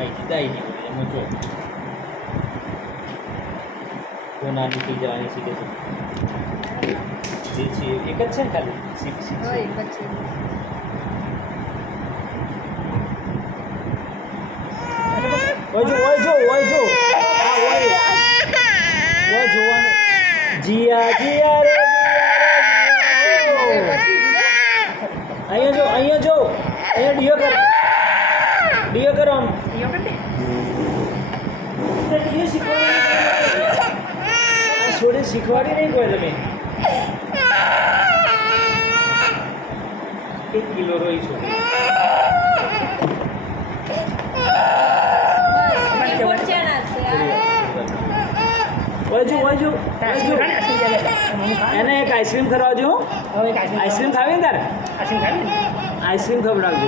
આવી ગઈ એમાં જો તો નાની થઈ જવાની શીખે છે જે છે એક જ છે ને ખાલી શીખ હા એક જ છે ઓય જો આ ઓય જોવાનું જીયા જીયા રે અહીંયા જો અહીંયા ડીઓ કરો આમ ડીઓ શીખવાડી શીખવાડી નહીં કોઈ તમે 1 કિલો રોઈ છો ઓજો એને એક આઈસ્ક્રીમ ખવડાવજો આઈસ્ક્રીમ ખાવી ને તારે આઈસ્ક્રીમ ખવડાવજો